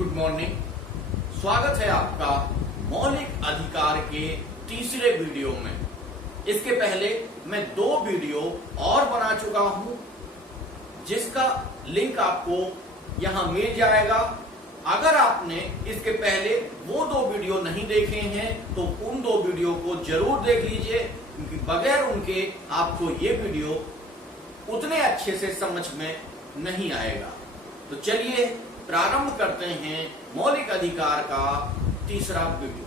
Good morning. स्वागत है आपका मौलिक अधिकार के तीसरे वीडियो में। इसके पहले मैं 2 वीडियो और बना चुका हूं, जिसका लिंक आपको यहां मिल जाएगा। अगर आपने इसके पहले वो 2 वीडियो नहीं देखे हैं तो उन 2 वीडियो को जरूर देख लीजिए, क्योंकि बगैर उनके आपको ये वीडियो उतने अच्छे से समझ में नहीं आएगा। तो चलिए प्रारंभ करते हैं मौलिक अधिकार का तीसरा वीडियो।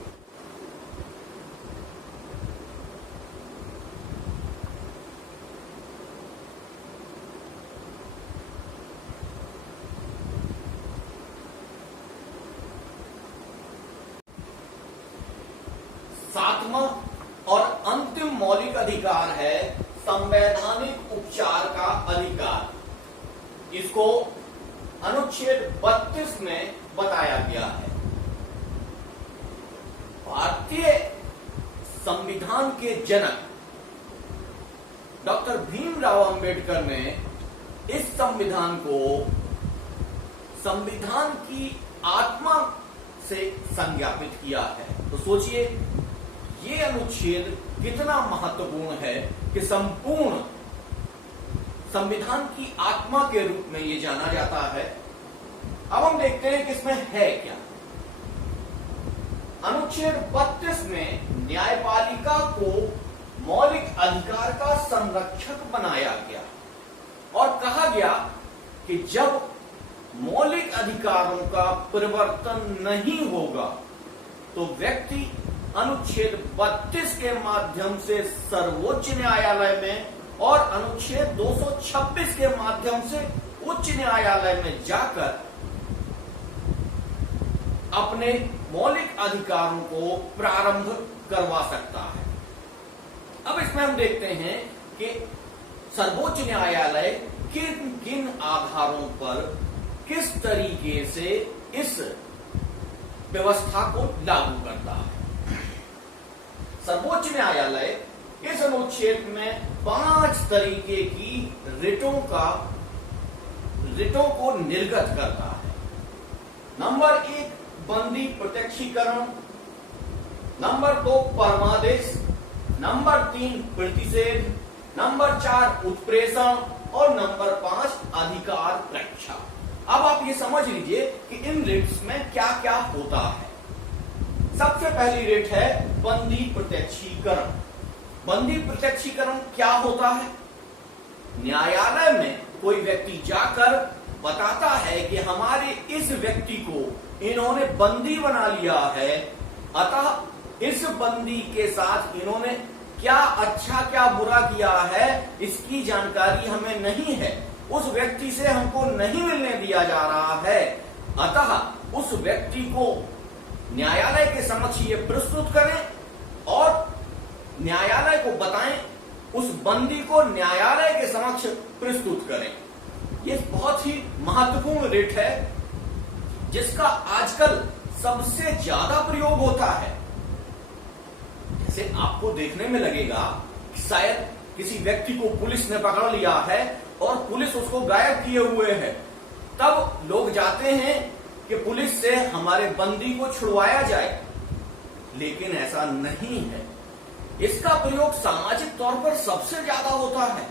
सातवां और अंतिम मौलिक अधिकार है संवैधानिक उपचार का अधिकार। इसको अनुच्छेद 32 में बताया गया है। भारतीय संविधान के जनक डॉक्टर भीमराव अंबेडकर ने इस संविधान को संविधान की आत्मा से संज्ञापित किया है। तो सोचिए ये अनुच्छेद कितना महत्वपूर्ण है कि संपूर्ण संविधान की आत्मा के रूप में ये जाना जाता है। अब हम देखते हैं कि इसमें है क्या। अनुच्छेद 32 में न्यायपालिका को मौलिक अधिकार का संरक्षक बनाया गया और कहा गया कि जब मौलिक अधिकारों का परिवर्तन नहीं होगा तो व्यक्ति अनुच्छेद 32 के माध्यम से सर्वोच्च न्यायालय में और अनुच्छेद 226 के माध्यम से उच्च न्यायालय में जाकर अपने मौलिक अधिकारों को प्रारंभ करवा सकता है। अब इसमें हम देखते हैं कि सर्वोच्च न्यायालय किन किन आधारों पर किस तरीके से इस व्यवस्था को लागू करता है। सर्वोच्च न्यायालय इस अनुच्छेद में 5 तरीके की रिटों को निर्गत करता है। नंबर 1 बंदी प्रत्यक्षीकरण, नंबर 2 परमादेश, नंबर 3 प्रतिषेध, नंबर 4 उत्प्रेषण और नंबर 5 अधिकार प्रक्षा। अब आप ये समझ लीजिए कि इन रिट्स में क्या क्या होता है। सबसे पहली रिट है बंदी प्रत्यक्षीकरण। बंदी प्रत्यक्षीकरण क्या होता है? न्यायालय में कोई व्यक्ति जाकर बताता है कि हमारे इस व्यक्ति को इन्होंने बंदी बना लिया है, अतः इस बंदी के साथ इन्होंने क्या अच्छा क्या बुरा किया है इसकी जानकारी हमें नहीं है, उस व्यक्ति से हमको नहीं मिलने दिया जा रहा है, अतः उस व्यक्ति को न्यायालय के समक्ष ये प्रस्तुत करें और न्यायालय को बताएं, उस बंदी को न्यायालय के समक्ष प्रस्तुत करें। ये बहुत ही महत्वपूर्ण रिट है जिसका आजकल सबसे ज्यादा प्रयोग होता है। जैसे आपको देखने में लगेगा कि शायद किसी व्यक्ति को पुलिस ने पकड़ लिया है और पुलिस उसको गायब किए हुए है, तब लोग जाते हैं कि पुलिस से हमारे बंदी को छुड़वाया जाए, लेकिन ऐसा नहीं है। इसका प्रयोग सामाजिक तौर पर सबसे ज्यादा होता है,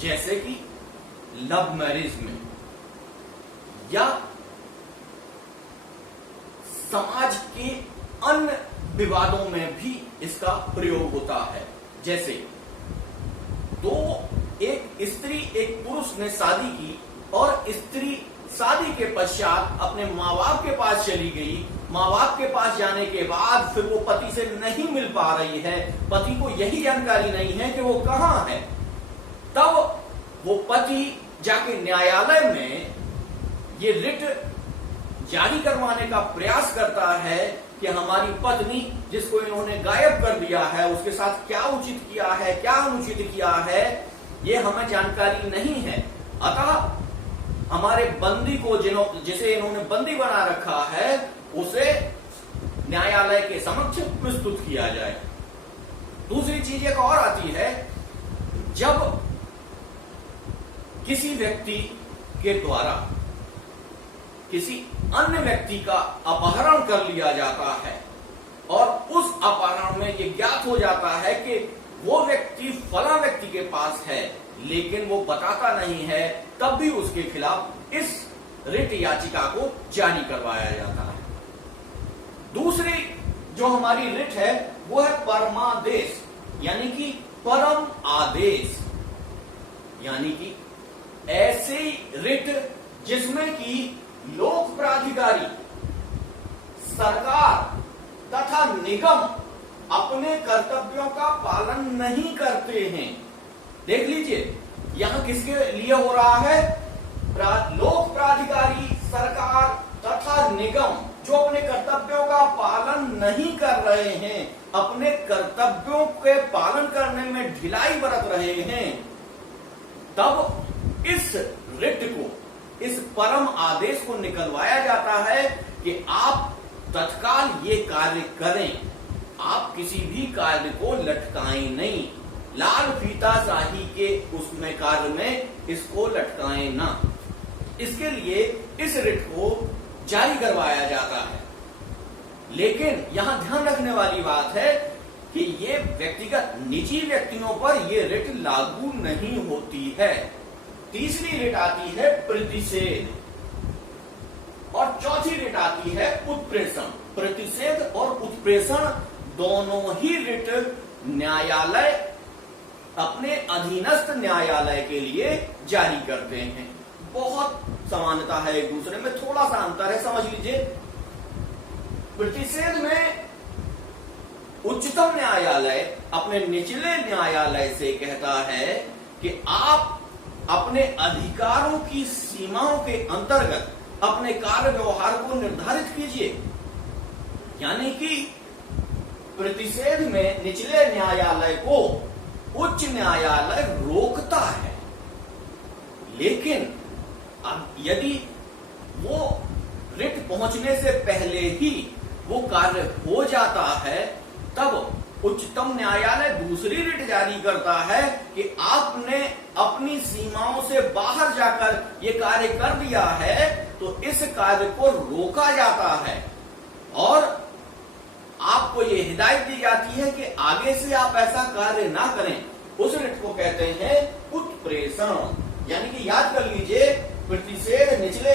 जैसे कि लव मैरिज में या समाज के अन्य विवादों में भी इसका प्रयोग होता है। जैसे एक स्त्री एक पुरुष ने शादी की और स्त्री शादी के पश्चात अपने माँ बाप के पास चली गई। माँ बाप के पास जाने के बाद फिर वो पति से नहीं मिल पा रही है, पति को यही जानकारी नहीं है कि वो कहाँ है। तब वो पति जाके न्यायालय में ये रिट जारी करवाने का प्रयास करता है कि हमारी पत्नी जिसको इन्होंने गायब कर दिया है उसके साथ क्या उचित किया है, क्या अनुचित किया है, ये हमें जानकारी नहीं है, अतः हमारे बंदी को जिसे इन्होंने बंदी बना रखा है उसे न्यायालय के समक्ष प्रस्तुत किया जाए। दूसरी चीज एक और आती है, जब किसी व्यक्ति के द्वारा किसी अन्य व्यक्ति का अपहरण कर लिया जाता है और उस अपहरण में ये ज्ञात हो जाता है कि वो व्यक्ति फला व्यक्ति के पास है, लेकिन वो बताता नहीं है, तब भी उसके खिलाफ इस रिट याचिका को जारी करवाया जाता है। दूसरी जो हमारी रिट है वो है परमादेश, यानी कि परम आदेश, यानी कि ऐसे रिट जिसमें कि लोक प्राधिकारी, सरकार तथा निगम अपने कर्तव्यों का पालन नहीं करते हैं। देख लीजिए यहां किसके लिए हो रहा है? लोक प्राधिकारी, सरकार तथा निगम जो अपने कर्तव्यों का पालन नहीं कर रहे हैं, अपने कर्तव्यों के पालन करने में ढिलाई बरत रहे हैं, तब इस रिट को, इस परम आदेश को निकलवाया जाता है कि आप तत्काल ये कार्य करें, आप किसी भी कार्य को लटकाएं नहीं, लाल फीता शाही के उसमें कार्य में इसको लटकाएं ना। इसके लिए इस रिट को जारी करवाया जाता है। लेकिन यहां ध्यान रखने वाली बात है कि ये व्यक्तिगत निजी व्यक्तियों पर ये रिट लागू नहीं होती है। तीसरी रिट आती है प्रतिषेध और चौथी रिट आती है उत्प्रेषण। प्रतिषेध और उत्प्रेषण दोनों ही रिट न्यायालय अपने अधीनस्थ न्यायालय के लिए जारी करते हैं। बहुत समानता है एक दूसरे में, थोड़ा सा अंतर है, समझ लीजिए। प्रतिषेध में उच्चतम न्यायालय अपने निचले न्यायालय से कहता है कि आप अपने अधिकारों की सीमाओं के अंतर्गत अपने कार्य व्यवहार को निर्धारित कीजिए। यानी कि प्रतिषेध में निचले न्यायालय को उच्च न्यायालय रोकता है, लेकिन यदि वो रिट पहुंचने से पहले ही वो कार्य हो जाता है, तब उच्चतम न्यायालय दूसरी रिट जारी करता है कि आपने अपनी सीमाओं से बाहर जाकर ये कार्य कर दिया है, तो इस कार्य को रोका जाता है और आपको ये हिदायत दी जाती है कि आगे से आप ऐसा कार्य ना करें। उस रिट को कहते हैं उत्प्रेषण। यानी कि याद कर लीजिए, प्रतिषेध निचले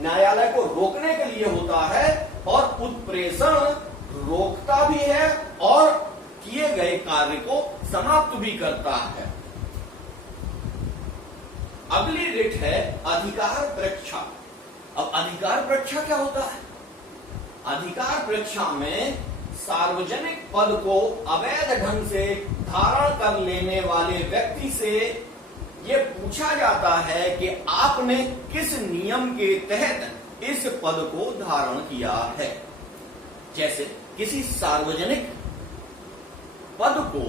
न्यायालय को रोकने के लिए होता है और उत्प्रेषण रोकता भी है और किए गए कार्य को समाप्त भी करता है। अगली रिट है अधिकार परीक्षा। अब अधिकार परीक्षा क्या होता है? अधिकार परीक्षा में सार्वजनिक पद को अवैध ढंग से धारण कर लेने वाले व्यक्ति से ये पूछा जाता है कि आपने किस नियम के तहत इस पद को धारण किया है। जैसे किसी सार्वजनिक पद को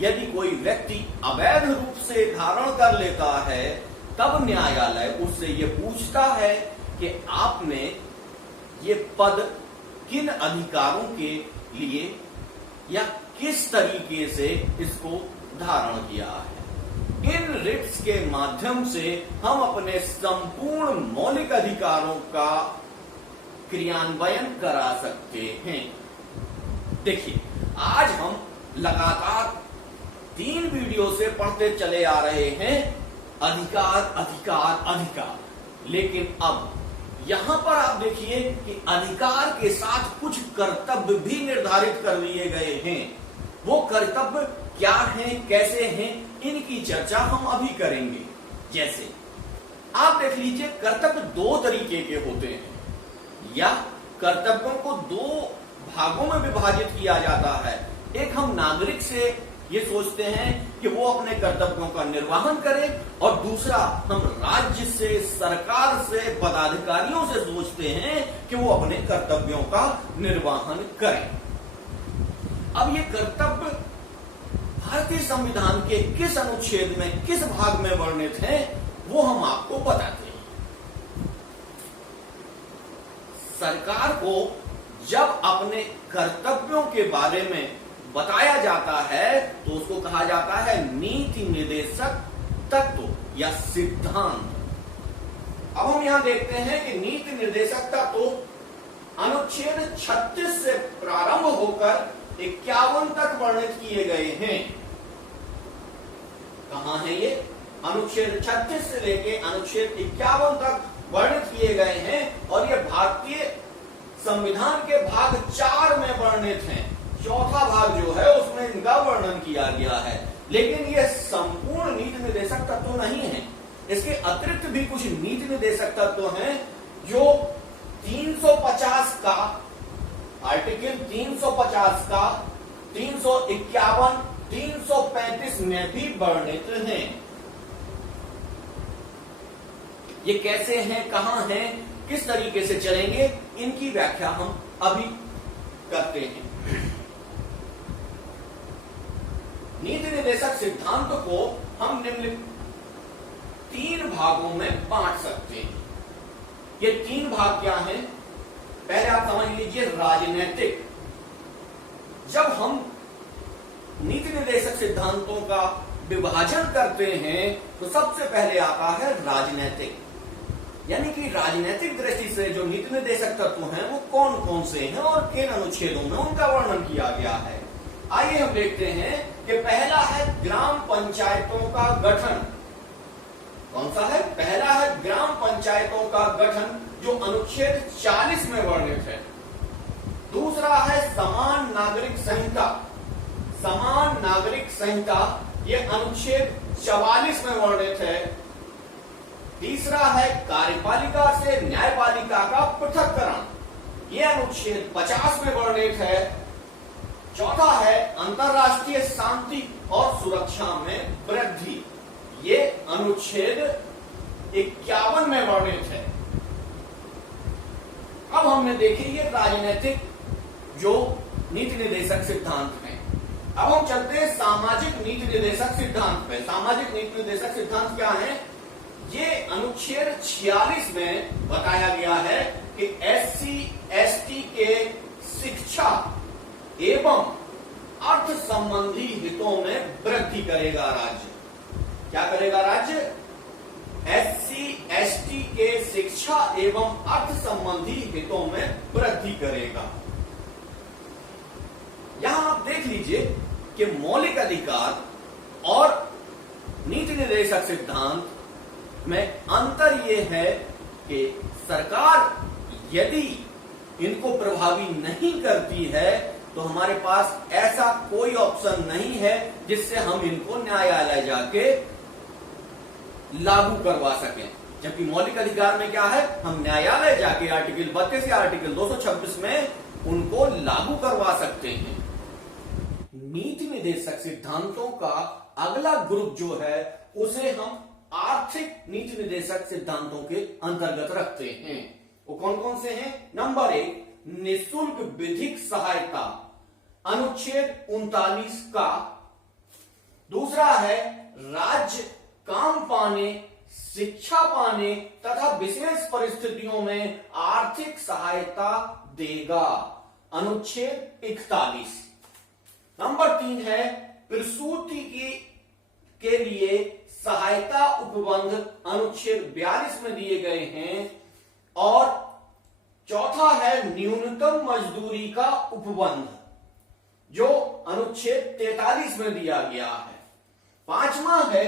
यदि कोई व्यक्ति अवैध रूप से धारण कर लेता है, तब न्यायालय उससे ये पूछता है कि आपने ये पद किन अधिकारों के लिए या किस तरीके से इसको धारण किया है। इन रिट्स के माध्यम से हम अपने संपूर्ण मौलिक अधिकारों का क्रियान्वयन करा सकते हैं। देखिए, आज हम लगातार 3 वीडियो से पढ़ते चले आ रहे हैं अधिकार अधिकार अधिकार, लेकिन अब यहां पर आप देखिए कि अधिकार के साथ कुछ कर्तव्य भी निर्धारित कर दिए गए हैं। वो कर्तव्य क्या हैं, कैसे हैं, इनकी चर्चा हम अभी करेंगे। जैसे आप देख लीजिए, कर्तव्य 2 तरीके के होते हैं या कर्तव्यों को 2 भागों में विभाजित किया जाता है। एक हम नागरिक से ये सोचते हैं कि वो अपने कर्तव्यों का निर्वहन करे, और दूसरा हम राज्य से, सरकार से, पदाधिकारियों से सोचते हैं कि वो अपने कर्तव्यों का निर्वहन करें। अब ये कर्तव्य भारतीय संविधान के किस अनुच्छेद में, किस भाग में वर्णित है, वो हम आपको बताते हैं। सरकार को जब अपने कर्तव्यों के बारे में बताया जाता है तो उसको कहा जाता है नीति निर्देशक तत्व या सिद्धांत। अब हम यहां देखते हैं कि नीति निर्देशक तत्व अनुच्छेद 36 से प्रारंभ होकर 51 तक वर्णित किए गए हैं। कहां है ये? अनुच्छेद 36 से लेके अनुच्छेद 51 तक वर्णित किए गए हैं और ये भारतीय संविधान के भाग 4 में वर्णित हैं। चौथा भाग जो है उसमें इनका वर्णन किया गया है, लेकिन ये संपूर्ण नीति निर्देशक तत्व नहीं है। इसके अतिरिक्त भी कुछ नीति निर्देशक तत्व हैं जो 350 का आर्टिकल 350 का 351, 335 में भी वर्णित हैं। ये कैसे हैं, कहां हैं, किस तरीके से चलेंगे, इनकी व्याख्या हम अभी करते हैं। नीति निर्देशक सिद्धांत को हम निम्नलिखित 3 भागों में बांट सकते हैं। ये 3 भाग क्या हैं? पहले आप समझ लीजिए राजनीतिक। जब हम नीति निर्देशक सिद्धांतों का विभाजन करते हैं तो सबसे पहले आता है राजनीतिक, यानी कि राजनीतिक दृष्टि से जो नीति निर्देशक तत्व हैं वो कौन कौन से हैं और किन अनुच्छेदों में उनका वर्णन किया गया है। आइए हम देखते हैं कि पहला है ग्राम पंचायतों का गठन। कौन सा है? पहला है ग्राम पंचायतों का गठन, जो अनुच्छेद 40 में वर्णित है। दूसरा है समान नागरिक संहिता। समान नागरिक संहिता ये अनुच्छेद 44 में वर्णित है। तीसरा है कार्यपालिका से न्यायपालिका का पृथक्करण, यह अनुच्छेद 50 में वर्णित है। चौथा है अंतरराष्ट्रीय शांति और सुरक्षा में वृद्धि, ये अनुच्छेद 51 में वर्णित है। अब हमने देखे ये राजनीतिक जो नीति निर्देशक सिद्धांत हैं। अब हम चलते हैं सामाजिक नीति निर्देशक सिद्धांत पे। सामाजिक नीति निर्देशक सिद्धांत क्या है? ये अनुच्छेद 46 में बताया गया है कि SC ST के शिक्षा एवं अर्थ संबंधी हितों में वृद्धि करेगा राज्य। क्या करेगा राज्य? SC ST के शिक्षा एवं अर्थ संबंधी हितों में वृद्धि करेगा। यहां आप देख लीजिए कि मौलिक अधिकार और नीति निर्देशक सिद्धांत में अंतर यह है कि सरकार यदि इनको प्रभावी नहीं करती है तो हमारे पास ऐसा कोई ऑप्शन नहीं है जिससे हम इनको न्यायालय जाके लागू करवा सकें। जबकि मौलिक अधिकार में क्या है? हम न्यायालय जाके आर्टिकल 32 या आर्टिकल 226 में उनको लागू करवा सकते हैं। नीति निर्देशक सिद्धांतों का अगला ग्रुप जो है उसे हम आर्थिक नीति निर्देशक सिद्धांतों के अंतर्गत रखते हैं। वो कौन कौन से हैं? नंबर 1 निःशुल्क विधिक सहायता, अनुच्छेद 39 का। दूसरा है राज्य काम पाने, शिक्षा पाने तथा विशेष परिस्थितियों में आर्थिक सहायता देगा, अनुच्छेद 41। नंबर 3 है प्रसूति के लिए सहायता उपबंध, अनुच्छेद 42 में दिए गए हैं। और चौथा है न्यूनतम मजदूरी का उपबंध, जो अनुच्छेद 43 में दिया गया है। पांचवा है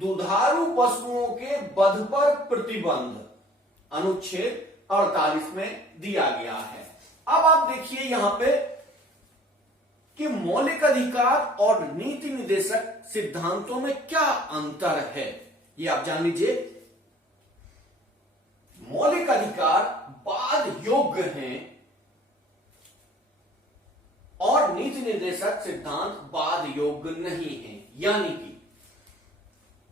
दुधारू पशुओं के वध पर प्रतिबंध, अनुच्छेद 48 में दिया गया है। अब आप देखिए यहां पे कि मौलिक अधिकार और नीति निर्देशक सिद्धांतों में क्या अंतर है, ये आप जान लीजिए। मौलिक अधिकार बाध योग्य हैं और नीति निर्देशक सिद्धांत बाध योग्य नहीं है। यानी कि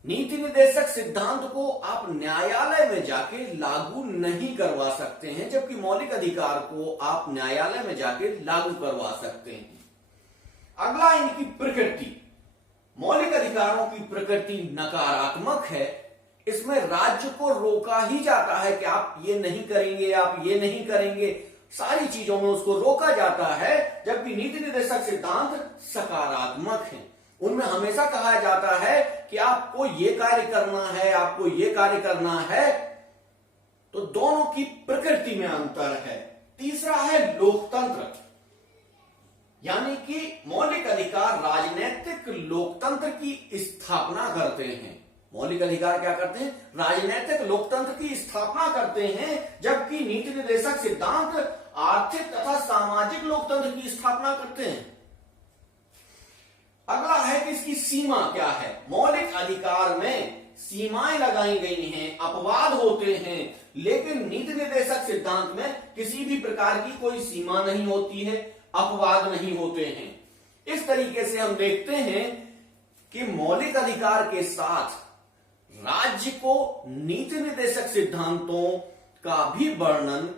नीति निर्देशक सिद्धांत को आप न्यायालय में जाके लागू नहीं करवा सकते हैं, जबकि मौलिक अधिकार को आप न्यायालय में जाके लागू करवा सकते हैं। अगला इनकी प्रकृति। मौलिक अधिकारों की प्रकृति नकारात्मक है। इसमें राज्य को रोका ही जाता है कि आप ये नहीं करेंगे, आप ये नहीं करेंगे, सारी चीजों में उसको रोका जाता है। जबकि नीति निर्देशक सिद्धांत सकारात्मक है, उनमें हमेशा कहा जाता है कि आपको ये कार्य करना है, आपको ये कार्य करना है, तो दोनों की प्रकृति में अंतर है। तीसरा है लोकतंत्र, यानी कि मौलिक अधिकार राजनीतिक लोकतंत्र की स्थापना करते हैं। मौलिक अधिकार क्या करते हैं? राजनीतिक लोकतंत्र की स्थापना करते हैं, जबकि नीति निर्देशक सिद्धांत आर्थिक तथा सामाजिक लोकतंत्र की स्थापना करते हैं। अगला है कि इसकी सीमा क्या है। मौलिक अधिकार में सीमाएं लगाई गई हैं, अपवाद होते हैं, लेकिन नीति निर्देशक सिद्धांत में किसी भी प्रकार की कोई सीमा नहीं होती है, अपवाद नहीं होते हैं। इस तरीके से हम देखते हैं कि मौलिक अधिकार के साथ राज्य को नीति निर्देशक सिद्धांतों का भी वर्णन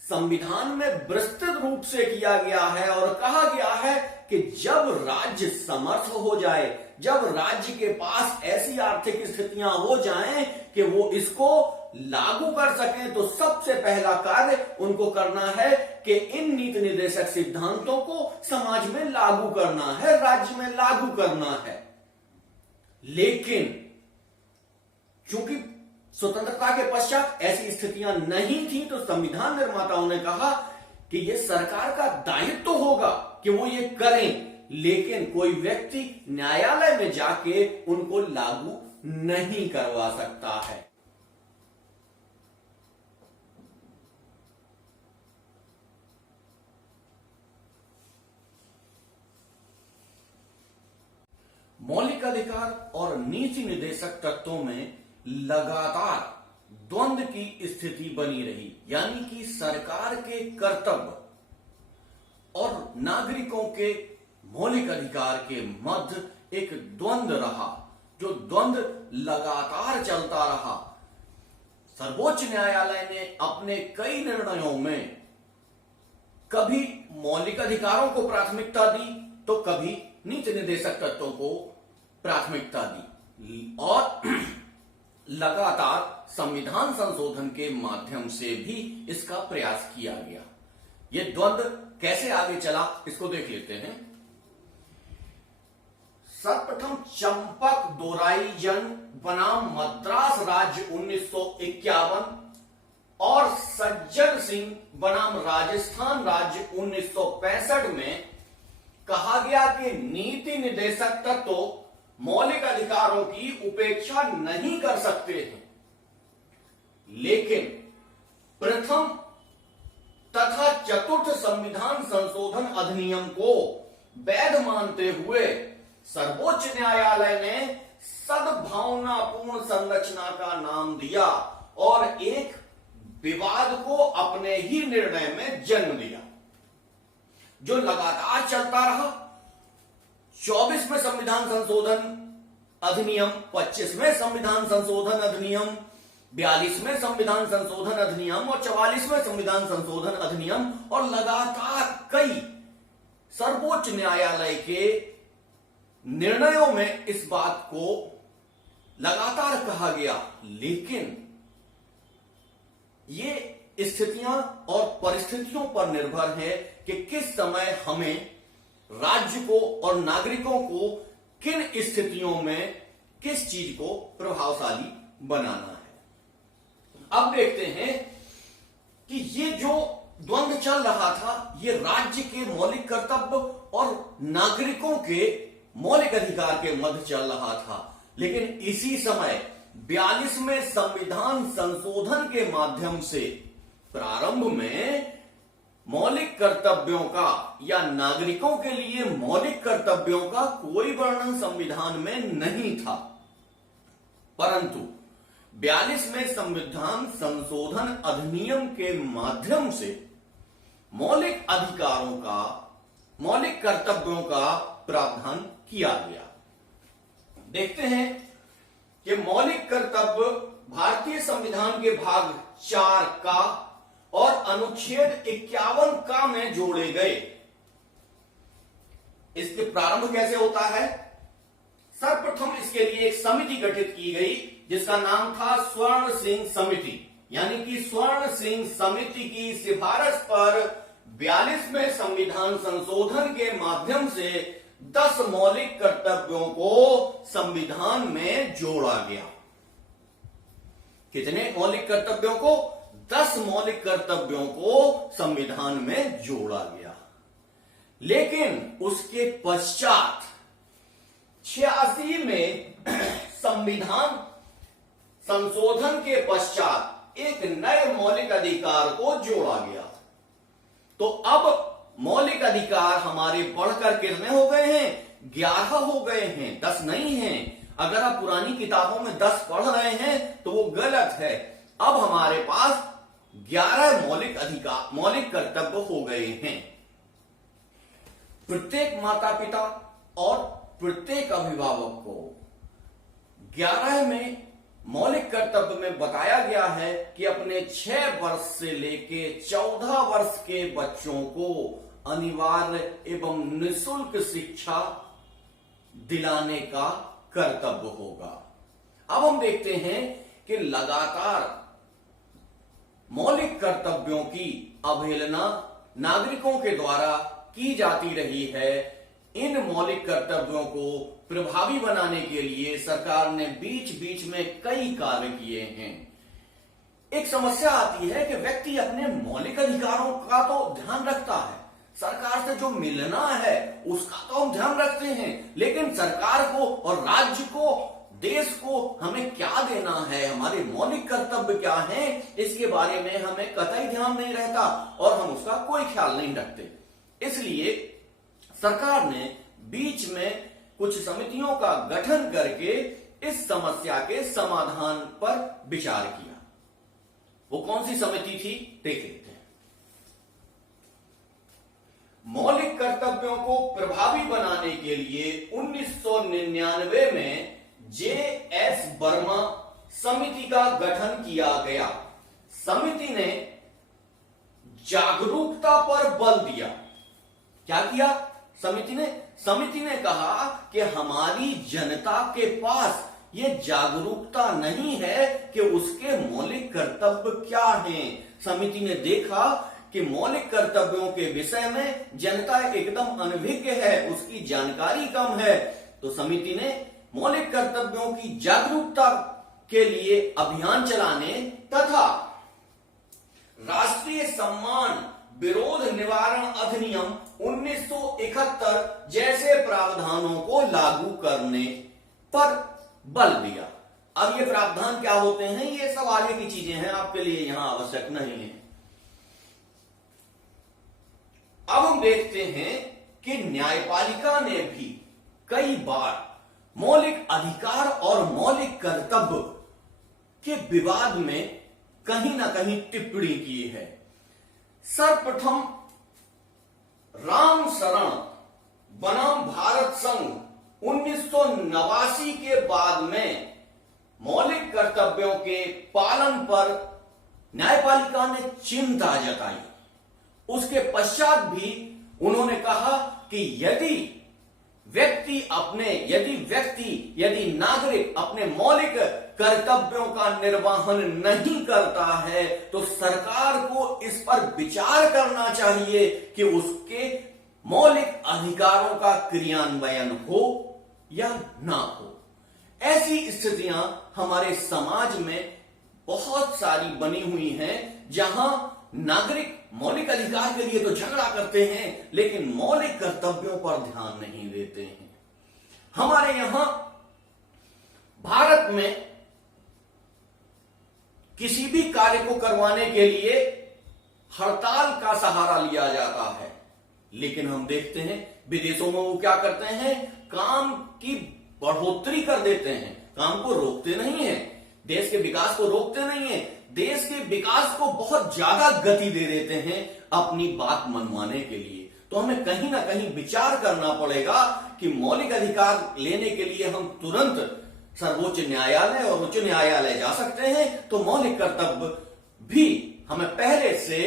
संविधान में विस्तृत रूप से किया गया है और कहा गया है कि जब राज्य समर्थ हो जाए, जब राज्य के पास ऐसी आर्थिक स्थितियां हो जाएं कि वो इसको लागू कर सकें, तो सबसे पहला कार्य उनको करना है कि इन नीति निर्देशक सिद्धांतों को समाज में लागू करना है, राज्य में लागू करना है। लेकिन चूंकि स्वतंत्रता के पश्चात ऐसी स्थितियां नहीं थी, तो संविधान निर्माताओं ने कहा कि यह सरकार का दायित्व होगा कि वो ये करें, लेकिन कोई व्यक्ति न्यायालय में जाके उनको लागू नहीं करवा सकता है। मौलिक अधिकार और नीति निर्देशक तत्वों में लगातार द्वंद्व की स्थिति बनी रही, यानी कि सरकार के कर्तव्य और नागरिकों के मौलिक अधिकार के मध्य एक द्वंद्व रहा, जो द्वंद्व लगातार चलता रहा। सर्वोच्च न्यायालय ने अपने कई निर्णयों में कभी मौलिक अधिकारों को प्राथमिकता दी तो कभी नीति निर्देशक तत्वों को प्राथमिकता दी, और लगातार संविधान संशोधन के माध्यम से भी इसका प्रयास किया गया। यह द्वंद्व कैसे आगे चला, इसको देख लेते हैं। सर्वप्रथम चंपक दोराईजन बनाम मद्रास राज्य 1951 और सज्जन सिंह बनाम राजस्थान राज्य 1965 में कहा गया कि नीति निर्देशक तत्व मौलिक अधिकारों की उपेक्षा नहीं कर सकते हैं, लेकिन प्रथम तथा चतुर्थ संविधान संशोधन अधिनियम को वैध मानते हुए सर्वोच्च न्यायालय ने सद्भावनापूर्ण संरचना का नाम दिया और एक विवाद को अपने ही निर्णय में जन्म दिया, जो लगातार चलता रहा। 24वें संविधान संशोधन अधिनियम, 25वें संविधान संशोधन अधिनियम, 42वें संविधान संशोधन अधिनियम और 44वें संविधान संशोधन अधिनियम, और लगातार कई सर्वोच्च न्यायालय के निर्णयों में इस बात को लगातार कहा गया। लेकिन ये स्थितियां और परिस्थितियों पर निर्भर है कि किस समय हमें राज्य को और नागरिकों को किन स्थितियों में किस चीज को प्रभावशाली बनाना है। अब देखते हैं कि ये जो द्वंद्व चल रहा था, ये राज्य के मौलिक कर्तव्य और नागरिकों के मौलिक अधिकार के मध्य चल रहा था। लेकिन इसी समय 42वें संविधान संशोधन के माध्यम से प्रारंभ में मौलिक कर्तव्यों का या नागरिकों के लिए मौलिक कर्तव्यों का कोई वर्णन संविधान में नहीं था, परंतु 42वें संविधान संशोधन अधिनियम के माध्यम से मौलिक अधिकारों का, मौलिक कर्तव्यों का प्रावधान किया गया। देखते हैं कि मौलिक कर्तव्य भारतीय संविधान के भाग 4 का और अनुच्छेद 51 का में जोड़े गए। इसके प्रारंभ कैसे होता है? सर्वप्रथम इसके लिए एक समिति गठित की गई जिसका नाम था स्वर्ण सिंह समिति, यानी कि स्वर्ण सिंह समिति की सिफारिश पर 42वें संविधान संशोधन के माध्यम से 10 मौलिक कर्तव्यों को संविधान में जोड़ा गया। कितने मौलिक कर्तव्यों को? 10 मौलिक कर्तव्यों को संविधान में जोड़ा गया। लेकिन उसके पश्चात 86 में संविधान संशोधन के पश्चात एक नए मौलिक अधिकार को जोड़ा गया। तो अब मौलिक अधिकार हमारे बढ़कर कितने हो गए हैं? 11 हो गए हैं, 10 नहीं हैं। अगर आप पुरानी किताबों में 10 पढ़ रहे हैं तो वो गलत है। अब हमारे पास 11 मौलिक अधिकार, मौलिक कर्तव्य हो गए हैं। प्रत्येक माता पिता और प्रत्येक अभिभावक को 11 में मौलिक कर्तव्य में बताया गया है कि अपने 6 वर्ष से लेके 14 वर्ष के बच्चों को अनिवार्य एवं निःशुल्क शिक्षा दिलाने का कर्तव्य होगा। अब हम देखते हैं कि लगातार मौलिक कर्तव्यों की अवहेलना नागरिकों के द्वारा की जाती रही है। इन मौलिक कर्तव्यों को प्रभावी बनाने के लिए सरकार ने बीच बीच में कई कार्य किए हैं। एक समस्या आती है कि व्यक्ति अपने मौलिक अधिकारों का तो ध्यान रखता है, सरकार से जो मिलना है उसका तो हम ध्यान रखते हैं, लेकिन सरकार को और राज्य को, देश को हमें क्या देना है, हमारे मौलिक कर्तव्य क्या हैं, इसके बारे में हमें कतई ध्यान नहीं रहता और हम उसका कोई ख्याल नहीं रखते। इसलिए सरकार ने बीच में कुछ समितियों का गठन करके इस समस्या के समाधान पर विचार किया। वो कौन सी समिति थी देख लेते हैं। मौलिक कर्तव्यों को प्रभावी बनाने के लिए 1999 में जे.एस. वर्मा समिति का गठन किया गया। समिति ने जागरूकता पर बल दिया। क्या किया समिति ने कहा कि हमारी जनता के पास ये जागरूकता नहीं है कि उसके मौलिक कर्तव्य क्या हैं। समिति ने देखा कि मौलिक कर्तव्यों के विषय में जनता एकदम अनभिज्ञ है, उसकी जानकारी कम है। तो समिति ने मौलिक कर्तव्यों की जागरूकता के लिए अभियान चलाने तथा राष्ट्रीय सम्मान विरोध निवारण अधिनियम 1971 जैसे प्रावधानों को लागू करने पर बल दिया। अब ये प्रावधान क्या होते हैं, ये सब आगे की चीजें हैं, आपके लिए यहां आवश्यक नहीं है। अब हम देखते हैं कि न्यायपालिका ने भी कई बार मौलिक अधिकार और मौलिक कर्तव्य के विवाद में कहीं ना कहीं टिप्पणी की है। सर्वप्रथम राम शरण बनाम भारत संघ 1989 के बाद में मौलिक कर्तव्यों के पालन पर न्यायपालिका ने चिंता जताई। उसके पश्चात भी उन्होंने कहा कि यदि नागरिक अपने मौलिक कर्तव्यों का निर्वहन नहीं करता है तो सरकार को इस पर विचार करना चाहिए कि उसके मौलिक अधिकारों का क्रियान्वयन हो या ना हो। ऐसी स्थितियां हमारे समाज में बहुत सारी बनी हुई हैं, जहां नागरिक मौलिक अधिकार के लिए तो झगड़ा करते हैं लेकिन मौलिक कर्तव्यों पर ध्यान नहीं देते हैं। हमारे यहां भारत में किसी भी कार्य को करवाने के लिए हड़ताल का सहारा लिया जाता है, लेकिन हम देखते हैं विदेशों में वो क्या करते हैं, काम की बढ़ोतरी कर देते हैं, काम को रोकते नहीं है, देश के विकास को रोकते नहीं है, देश के विकास को बहुत ज्यादा गति दे देते हैं अपनी बात मनवाने के लिए। तो हमें कहीं ना कहीं विचार करना पड़ेगा कि मौलिक अधिकार लेने के लिए हम तुरंत सर्वोच्च न्यायालय और उच्च न्यायालय जा सकते हैं, तो मौलिक कर्तव्य भी हमें पहले से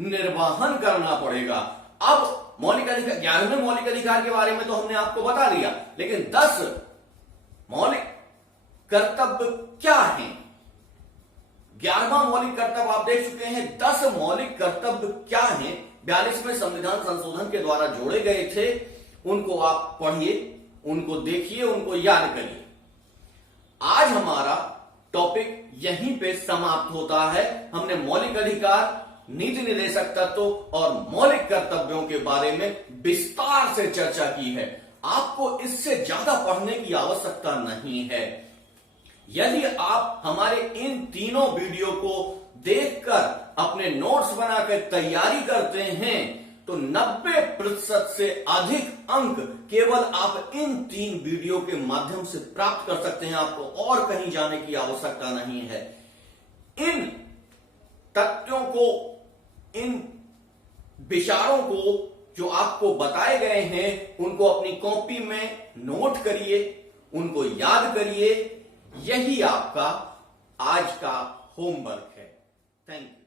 निर्वहन करना पड़ेगा। अब मौलिक अधिकार 11वें मौलिक अधिकार के बारे में तो हमने आपको बता दिया, लेकिन 10 मौलिक कर्तव्य क्या है? 11वां मौलिक कर्तव्य आप देख चुके हैं। 10 मौलिक कर्तव्य क्या हैं? 42वें संविधान संशोधन के द्वारा जोड़े गए थे। उनको आप पढ़िए, उनको देखिए, उनको याद करिए। आज हमारा टॉपिक यहीं पे समाप्त होता है। हमने मौलिक अधिकार, नीति निर्देशक तत्व और मौलिक कर्तव्यों के बारे में विस्तार से चर्चा की है। आपको इससे ज्यादा पढ़ने की आवश्यकता नहीं है। यदि आप हमारे इन तीनों वीडियो को देखकर अपने नोट्स बनाकर तैयारी करते हैं तो 90% से अधिक अंक केवल आप इन 3 वीडियो के माध्यम से प्राप्त कर सकते हैं। आपको और कहीं जाने की आवश्यकता नहीं है। इन तथ्यों को, इन विचारों को जो आपको बताए गए हैं, उनको अपनी कॉपी में नोट करिए, उनको याद करिए। यही आपका आज का होमवर्क है। Thank you.